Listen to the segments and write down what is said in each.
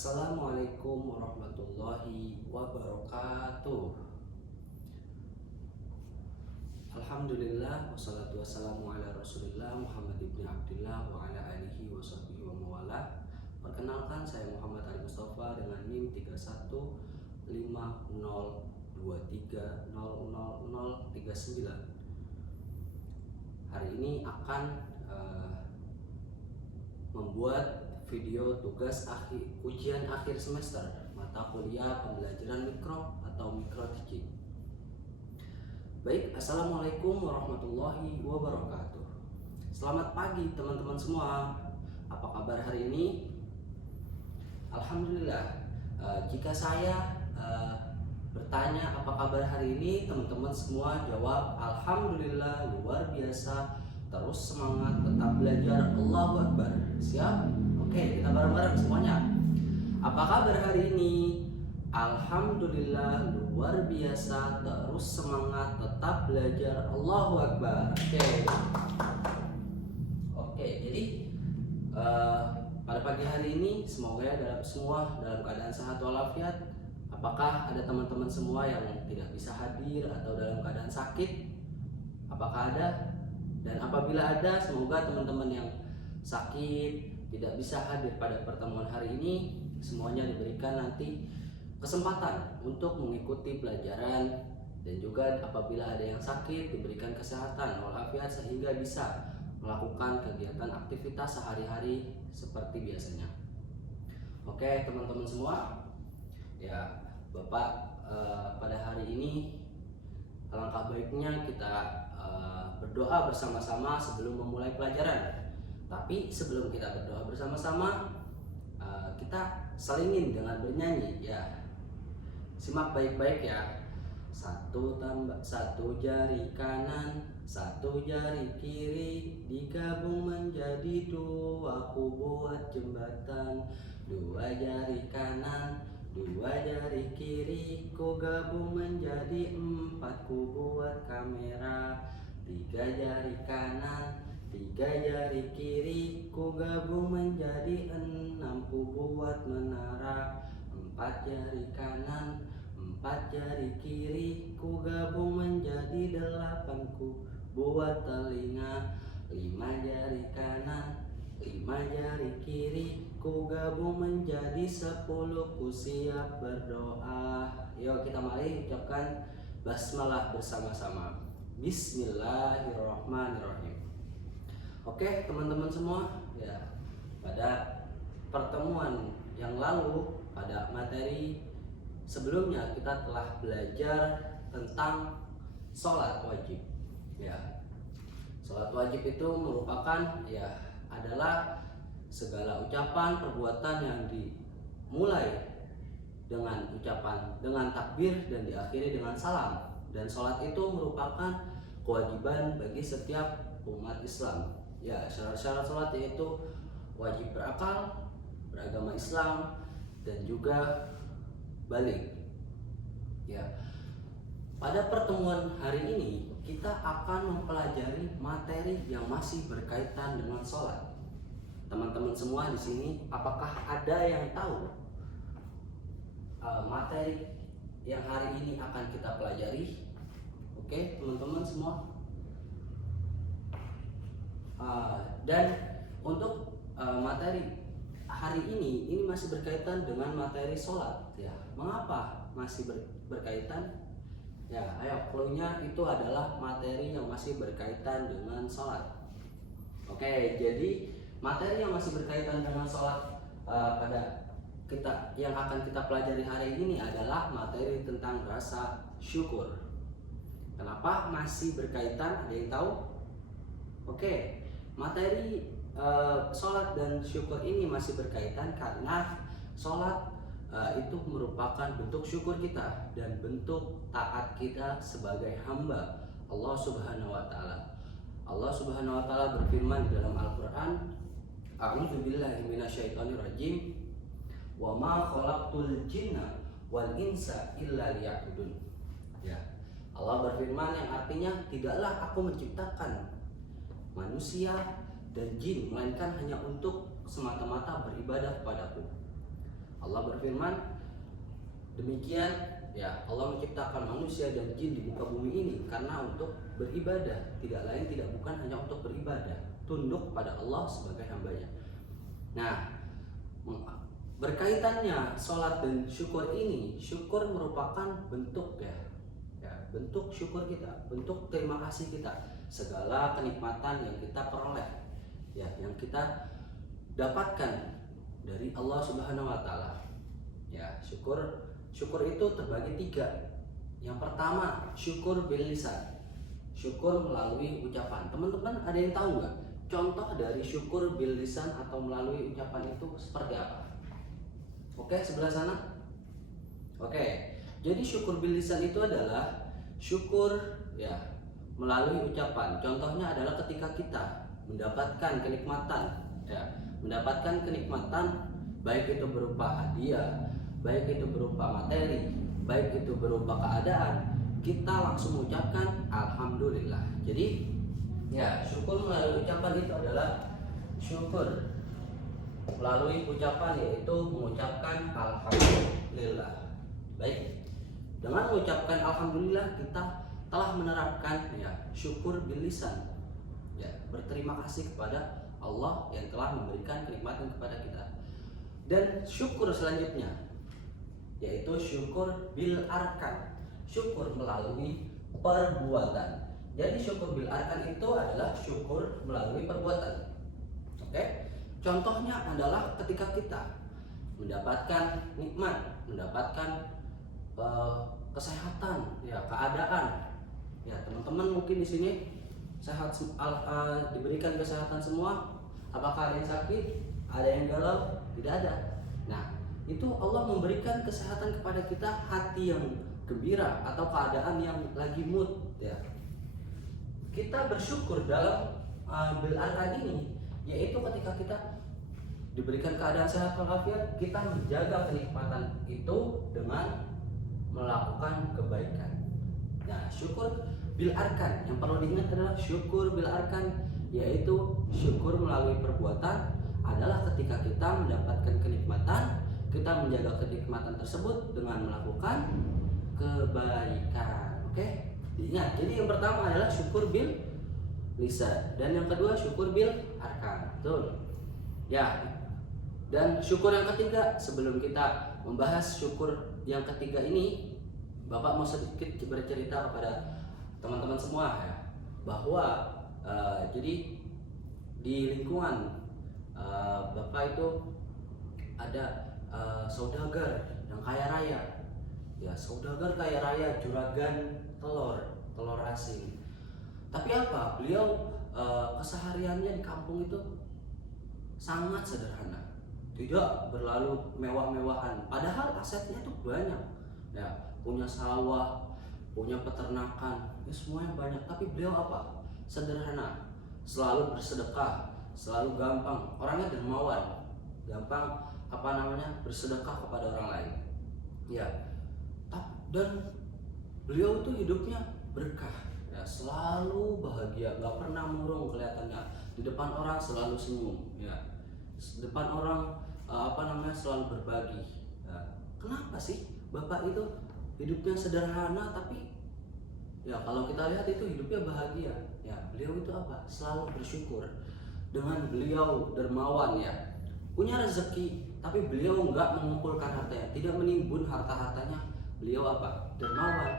Assalamualaikum warahmatullahi wabarakatuh. Alhamdulillah wassalatu wassalamu ala Rasulillah Muhammad ibn Abdillah wa ala alihi wa sahbihi wa mawala. Perkenalkan, saya Muhammad Ali Mustafa dengan NIM 315023000039. Hari ini akan membuat video tugas ujian akhir semester mata kuliah pembelajaran mikro atau mikro teaching. Baik, assalamualaikum warahmatullahi wabarakatuh. Selamat pagi teman-teman semua. Apa kabar hari ini? Alhamdulillah. Jika saya bertanya apa kabar hari ini, teman-teman semua jawab alhamdulillah, luar biasa, terus semangat, tetap belajar, Allahu Akbar. Siap? Oke, kita bareng-bareng semuanya. Apa kabar hari ini? Alhamdulillah, luar biasa, terus semangat, tetap belajar, Allahu Akbar. Oke, jadi pada pagi hari ini semoga semua dalam keadaan sehat walafiat. Apakah ada teman-teman semua yang tidak bisa hadir atau dalam keadaan sakit? Apakah ada? Dan apabila ada, semoga teman-teman yang sakit tidak bisa hadir pada pertemuan hari ini, semuanya diberikan nanti kesempatan untuk mengikuti pelajaran, dan juga apabila ada yang sakit diberikan kesehatan walafiat sehingga bisa melakukan kegiatan aktivitas sehari-hari seperti biasanya. Oke teman-teman semua, ya Bapak, pada hari ini alangkah baiknya kita berdoa bersama-sama sebelum memulai pelajaran. Tapi sebelum kita berdoa bersama-sama, kita selingin dengan bernyanyi, ya. Simak baik-baik ya. Satu jari kanan, satu jari kiri, digabung menjadi dua, ku buat jembatan. Dua jari kanan, dua jari kiri, ku gabung menjadi empat, ku buat kamera. Tiga jari kanan, tiga jari kiri, ku gabung menjadi enam, ku buat menara. Empat jari kanan, empat jari kiri, ku gabung menjadi delapan, ku buat telinga. Lima jari kanan, lima jari kiri, ku gabung menjadi 10, ku siap berdoa. Yuk kita mari ucapkan basmalah bersama-sama. Bismillahirrahmanirrahim. Oke teman-teman semua, ya, pada pertemuan yang lalu, pada materi sebelumnya kita telah belajar tentang sholat wajib. Ya, sholat wajib itu merupakan, ya, adalah segala ucapan perbuatan yang dimulai dengan ucapan, dengan takbir dan diakhiri dengan salam. Dan sholat itu merupakan kewajiban bagi setiap umat Islam. Ya, syarat-syarat sholat yaitu wajib berakal, beragama Islam, dan juga balik. Ya, pada pertemuan hari ini kita akan mempelajari materi yang masih berkaitan dengan sholat. Teman-teman semua di sini, apakah ada yang tahu materi yang hari ini akan kita pelajari? Oke, teman-teman semua. Dan untuk materi hari ini masih berkaitan dengan materi sholat. Ya, mengapa masih berkaitan? Ya, ayo, clue-nya itu adalah materi yang masih berkaitan dengan sholat. Oke, jadi materi yang masih berkaitan dengan sholat pada kita yang akan kita pelajari hari ini adalah materi tentang rasa syukur. Kenapa masih berkaitan? Ada yang tahu? Oke, materi sholat dan syukur ini masih berkaitan karena sholat itu merupakan bentuk syukur kita dan bentuk taat kita sebagai hamba Allah Subhanahu wa Ta'ala. Allah Subhanahu wa Ta'ala berfirman di dalam Al-Quran, A'udzubillahi minasyaitonirrajim, wa ma khalaqtul jinna wal insa illa liya'budun. Ya, Allah berfirman yang artinya, tidaklah aku menciptakan manusia dan jin melainkan hanya untuk semata-mata beribadah kepadaku. Allah berfirman, demikian ya, Allah menciptakan manusia dan jin di muka bumi ini karena untuk beribadah, tidak lain tidak bukan hanya untuk beribadah, tunduk pada Allah sebagai hambanya. Nah, berkaitannya sholat dan syukur ini, syukur merupakan bentuk bentuk syukur kita, bentuk terima kasih kita, segala kenikmatan yang kita peroleh, ya, yang kita dapatkan dari Allah Subhanahu wa Ta'ala. Ya, syukur itu terbagi 3. Yang pertama, syukur bil lisan, syukur melalui ucapan. Teman-teman ada yang tahu nggak contoh dari syukur bil lisan atau melalui ucapan itu seperti apa? Oke, sebelah sana. Oke, jadi syukur bil lisan itu adalah syukur ya melalui ucapan. Contohnya adalah ketika kita mendapatkan kenikmatan, ya, mendapatkan kenikmatan baik itu berupa hadiah, baik itu berupa materi, baik itu berupa keadaan, kita langsung mengucapkan alhamdulillah. Jadi ya, syukur melalui ucapan itu adalah syukur melalui ucapan, yaitu mengucapkan alhamdulillah. Baik, dengan mengucapkan alhamdulillah kita telah menerapkan ya syukur bil lisan, ya, berterima kasih kepada Allah yang telah memberikan kenikmatan kepada kita. Dan syukur selanjutnya yaitu syukur bil arkan, syukur melalui perbuatan. Jadi syukur bil arkan itu adalah syukur melalui perbuatan. Oke, contohnya adalah ketika kita mendapatkan nikmat, mendapatkan kesehatan, ya, keadaan. Ya, teman-teman mungkin di sini sehat, diberikan kesehatan semua. Apakah ada yang sakit? Ada yang galau? Tidak ada. Nah, itu Allah memberikan kesehatan kepada kita, hati yang gembira atau keadaan yang lagi mood, ya. Kita bersyukur dalam bil arkan ini, yaitu ketika kita diberikan keadaan sehat walafiat, kita menjaga kenikmatan itu dengan melakukan kebaikan. Nah, syukur bil arkan yang perlu diingat adalah syukur bil arkan, yaitu syukur melalui perbuatan adalah ketika kita mendapatkan kenikmatan, kita menjaga kenikmatan tersebut dengan melakukan kebaikan. Oke, diingat. Jadi yang pertama adalah syukur bil lisan dan yang kedua syukur bil arkan. Betul. Ya. Dan syukur yang ketiga, sebelum kita membahas syukur yang ketiga ini, Bapak mau sedikit bercerita kepada teman-teman semua ya, bahwa jadi di lingkungan Bapak itu ada saudagar yang kaya raya, ya, saudagar kaya raya, juragan telur asin. Tapi apa? Beliau kesehariannya di kampung itu sangat sederhana, tidak berlalu mewah-mewahan, padahal asetnya tuh banyak, ya, punya sawah, punya peternakan, ya, semuanya banyak. Tapi beliau apa? Sederhana, selalu bersedekah, selalu gampang, orangnya dermawan, gampang bersedekah kepada orang lain, ya. Dan beliau itu hidupnya berkah, ya, selalu bahagia, nggak pernah murung kelihatannya, di depan orang selalu senyum, ya, di depan orang selalu berbagi. Ya. Kenapa sih Bapak itu hidupnya sederhana tapi ya kalau kita lihat itu hidupnya bahagia? Ya, beliau itu apa? Selalu bersyukur. Dengan beliau dermawan, ya, punya rezeki, tapi beliau nggak mengumpulkan hartanya, tidak menimbun harta-hartanya. Beliau apa? Dermawan.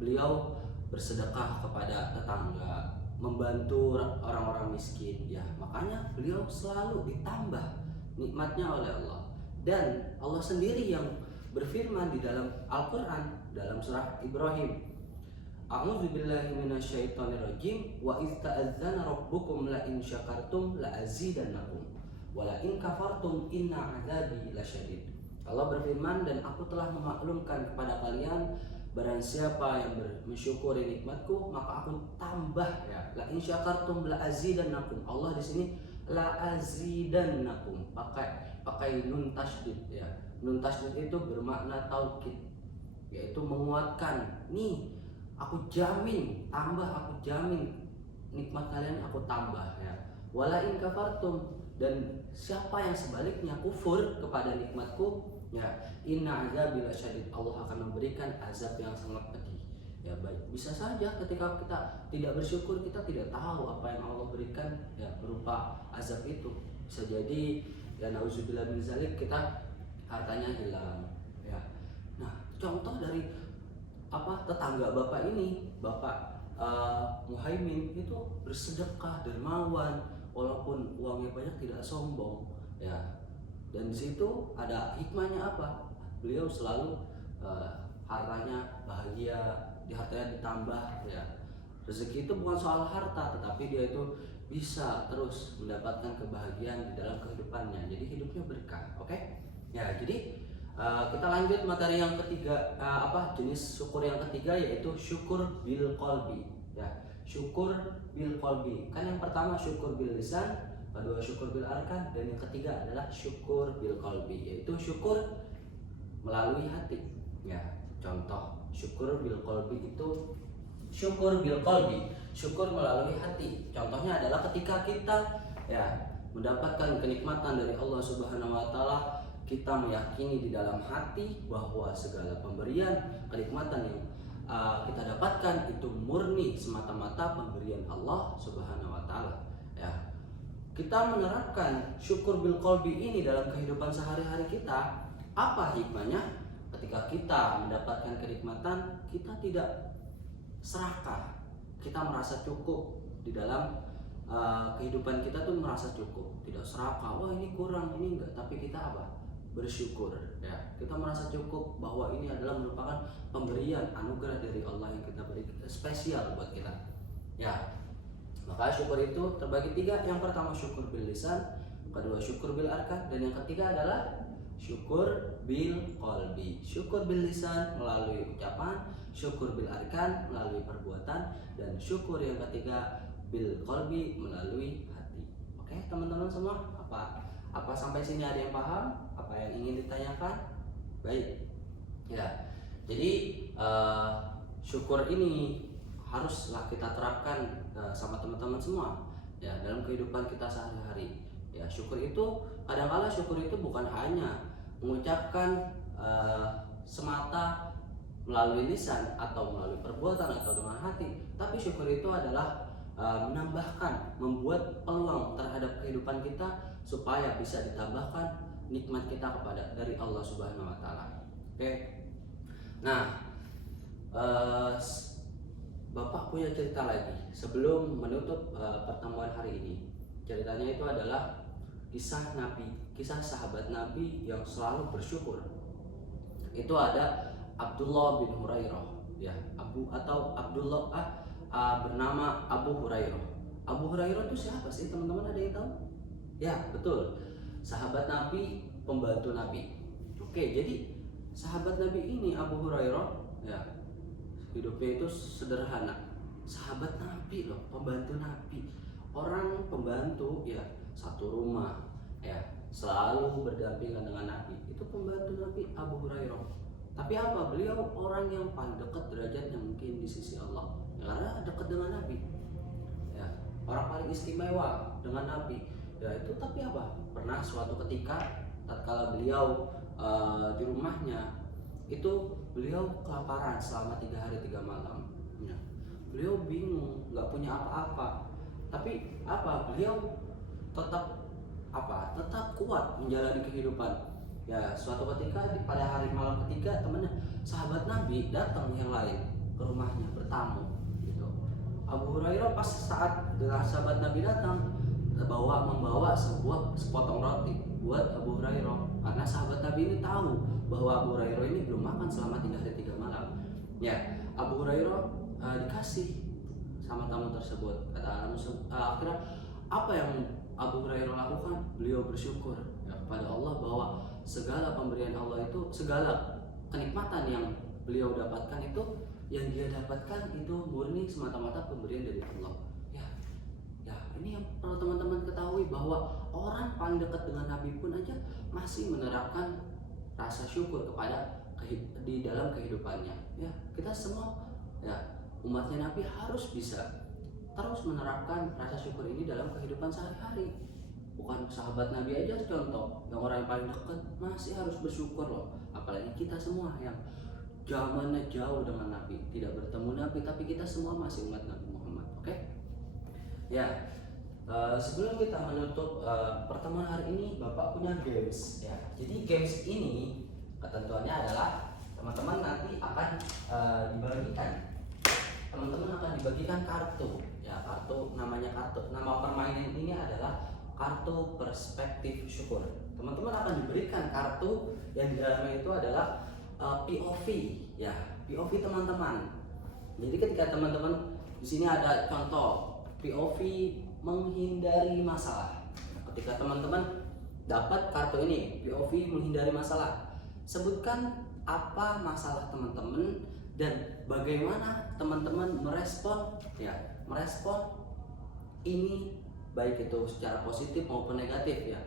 Beliau bersedekah kepada tetangga, membantu orang-orang miskin, ya. Makanya beliau selalu ditambah nikmatnya oleh Allah. Dan Allah sendiri yang berfirman di dalam Al-Quran, dalam surah Ibrahim, A'udzubillahi minasyaitonirrajim, wa idz ta'adzana rabbukum la in syakartum la azidannakum wa la in kafartum inna 'adzabi lasyadid. Allah berfirman, dan aku telah memaklumkan kepada kalian, barang siapa yang mensyukuri nikmatku maka aku tambah, ya. La in syakartum la azidannakum. Allah di sini la azidannakum pakai nun tasydid, ya. Nun tasydid itu bermakna taukid, yaitu menguatkan. Nih, aku jamin tambah, aku jamin nikmat kalian aku tambah, ya. Wala in kafartum, Dan siapa yang sebaliknya kufur kepada nikmatku, ya inna azabil syadid, Allah akan memberikan azab yang sangat pedih. Ya baik, bisa saja ketika kita tidak bersyukur, kita tidak tahu apa yang Allah berikan ya berupa azab itu. Bisa jadi ya nauzubillah min zalik, kita hartanya hilang ya. Nah, contoh dari tetangga Bapak ini, Bapak Muhaimin itu bersedekah, dermawan, walaupun uangnya banyak tidak sombong ya. Dan di situ ada hikmahnya apa? Beliau selalu hartanya bahagia, hartanya ditambah ya. Rezeki itu bukan soal harta, tetapi dia itu bisa terus mendapatkan kebahagiaan di dalam kehidupannya. Jadi hidupnya berkah, oke? Ya, jadi kita lanjut materi yang ketiga, jenis syukur yang ketiga, yaitu syukur bil qalbi ya. Syukur bil qalbi, kan yang pertama syukur bil lisan, kedua syukur bil arkan, dan yang ketiga adalah syukur bil qalbi, yaitu syukur melalui hati ya. Contoh syukur bil qalbi itu syukur bil qalbi, syukur melalui hati. Contohnya adalah ketika kita ya mendapatkan kenikmatan dari Allah Subhanahu wa taala, kita meyakini di dalam hati bahwa segala pemberian kenikmatan yang kita dapatkan itu murni semata-mata pemberian Allah Subhanahu wa taala ya. Kita menerapkan syukur bil qalbi ini dalam kehidupan sehari-hari kita. Apa hikmahnya? Ketika kita mendapatkan kenikmatan, kita tidak serakah, kita merasa cukup di dalam kehidupan kita tuh, merasa cukup, tidak serakah, wah ini kurang, ini enggak, tapi kita apa? Bersyukur ya. Kita merasa cukup bahwa ini adalah merupakan pemberian anugerah dari Allah yang kita beri, spesial buat kita ya. Maka syukur itu terbagi tiga. Yang pertama syukur bil lisan, kedua syukur bil arkan, dan yang ketiga adalah syukur bil qalbi. Syukur bil lisan melalui ucapan, syukur bil arkan melalui perbuatan, dan syukur yang ketiga bil qalbi melalui hati. Oke teman-teman semua, apa sampai sini ada yang paham? Apa yang ingin ditanyakan? Baik ya. Jadi syukur ini haruslah kita terapkan sama teman-teman semua ya dalam kehidupan kita sehari-hari ya. Syukur itu, kadang-kala syukur itu bukan hanya mengucapkan semata melalui lisan atau melalui perbuatan atau dengan hati, tapi syukur itu adalah menambahkan, membuat peluang terhadap kehidupan kita supaya bisa ditambahkan nikmat kita kepada dari Allah Subhanahu wa taala. Oke. Nah, Bapak punya cerita lagi sebelum menutup pertemuan hari ini. Ceritanya itu adalah kisah Nabi, kisah sahabat Nabi yang selalu bersyukur. Itu ada Abdullah bin Hurairah ya, bernama Abu Hurairah. Abu Hurairah itu siapa sih teman-teman, ada yang tahu? Ya betul, sahabat Nabi, pembantu Nabi. Oke, jadi sahabat Nabi ini Abu Hurairah ya, hidupnya itu sederhana. Sahabat Nabi loh, pembantu Nabi, orang pembantu ya, satu rumah ya, selalu berdampingan dengan Nabi. Itu pembantu Nabi Abu Hurairah. Tapi apa? Beliau orang yang paling dekat derajatnya mungkin di sisi Allah ya, karena dekat dengan Nabi ya, orang paling istimewa dengan Nabi ya itu. Tapi apa? Pernah suatu ketika tatkala beliau di rumahnya itu, beliau kelaparan selama 3 hari 3 malam ya. Beliau bingung, nggak punya apa-apa, tapi beliau tetap kuat menjalani kehidupan ya. Suatu ketika pada hari malam ketiga, temannya sahabat Nabi datang yang lain ke rumahnya bertamu gitu. Abu Hurairah pas saat dengan sahabat Nabi datang membawa sepotong roti buat Abu Hurairah, karena sahabat Nabi ini tahu bahwa Abu Hurairah ini belum makan selama 3 hari 3 malam ya. Abu Hurairah dikasih sama tamu tersebut. Akhirnya apa yang Abu Hurairah lakukan? Beliau bersyukur ya kepada Allah bahwa segala pemberian Allah itu, segala kenikmatan yang beliau dapatkan itu, yang dia dapatkan itu murni semata-mata pemberian dari Allah ya. Ya, ini yang perlu teman-teman ketahui, bahwa orang paling dekat dengan Nabi pun aja masih menerapkan rasa syukur di dalam kehidupannya ya. Kita semua ya, umatnya Nabi harus bisa terus menerapkan rasa syukur ini dalam kehidupan sehari-hari Bukan sahabat Nabi aja contoh, yang orang yang paling dekat masih harus bersyukur loh. Apalagi kita semua yang zamannya jauh dengan Nabi, tidak bertemu Nabi, tapi kita semua masih umat Nabi Muhammad. Oke? Ya, sebelum kita menutup pertemuan hari ini, Bapak punya games ya. Jadi games ini ketentuannya adalah teman-teman nanti akan dibagikan kartu ya. Kartu, namanya kartu, nama permainan ini adalah kartu perspektif syukur. Teman-teman akan diberikan kartu yang di dalamnya itu adalah POV ya, POV teman-teman. Jadi ketika teman-teman di sini ada contoh POV menghindari masalah. Ketika teman-teman dapat kartu ini POV menghindari masalah, sebutkan apa masalah teman-teman dan bagaimana teman-teman merespon ini, baik itu secara positif maupun negatif ya.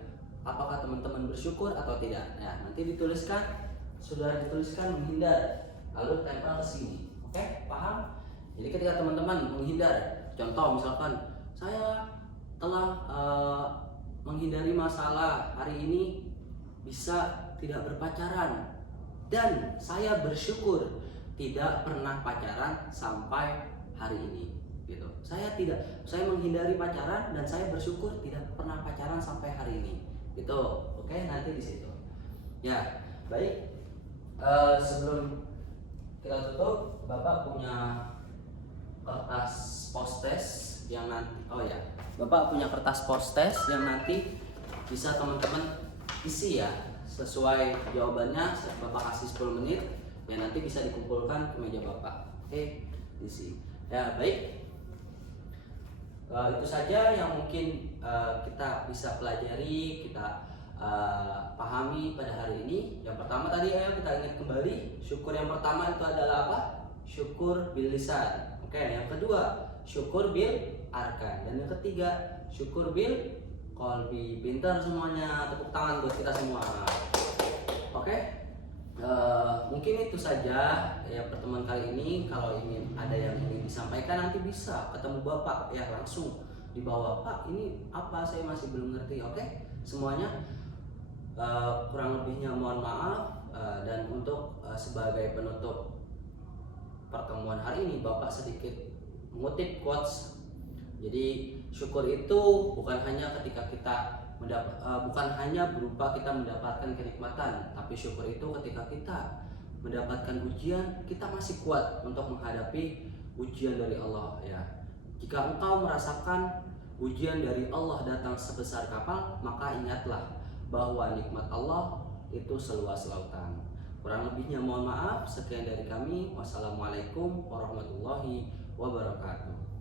Apakah teman-teman bersyukur atau tidak? Ya, nanti dituliskan, sudah dituliskan menghindar, lalu tempel ke sini. Oke, paham? Jadi ketika teman-teman menghindar, contoh misalkan saya telah menghindari masalah hari ini bisa tidak berpacaran, dan saya bersyukur tidak pernah pacaran sampai hari ini gitu. Saya menghindari pacaran dan saya bersyukur tidak pernah pacaran sampai hari ini gitu. Oke, nanti di situ ya. Baik, sebelum kita tutup, Bapak punya kertas postes yang nanti, Bapak punya kertas postes yang nanti bisa teman-teman isi ya, sesuai jawabannya. Bapak kasih 10 menit ya, nanti bisa dikumpulkan ke meja Bapak. Oke, isi ya. Baik, itu saja yang mungkin kita bisa pelajari, kita pahami pada hari ini. Yang pertama tadi, ayo kita ingat kembali, syukur yang pertama itu adalah apa? Syukur bil lisan. Oke, yang kedua syukur bil arkan, dan yang ketiga syukur bil qalbi. Pintar semuanya, tepuk tangan buat kita semua. Oke, mungkin itu saja ya pertemuan kali ini. Kalau ingin ada yang ingin disampaikan, nanti bisa ketemu Bapak ya, langsung di bawah. Pak, ini apa, saya masih belum ngerti. Oke, semuanya kurang lebihnya mohon maaf. Dan untuk sebagai penutup pertemuan hari ini, Bapak sedikit mengutip quotes. Jadi syukur itu bukan hanya ketika kita bukan hanya berupa kita mendapatkan kenikmatan, tapi syukur itu ketika kita mendapatkan ujian, kita masih kuat untuk menghadapi ujian dari Allah ya. Jika engkau merasakan ujian dari Allah datang sebesar kapal, maka ingatlah bahwa nikmat Allah itu seluas lautan. Kurang lebihnya mohon maaf. Sekian dari kami. Wassalamualaikum warahmatullahi wabarakatuh.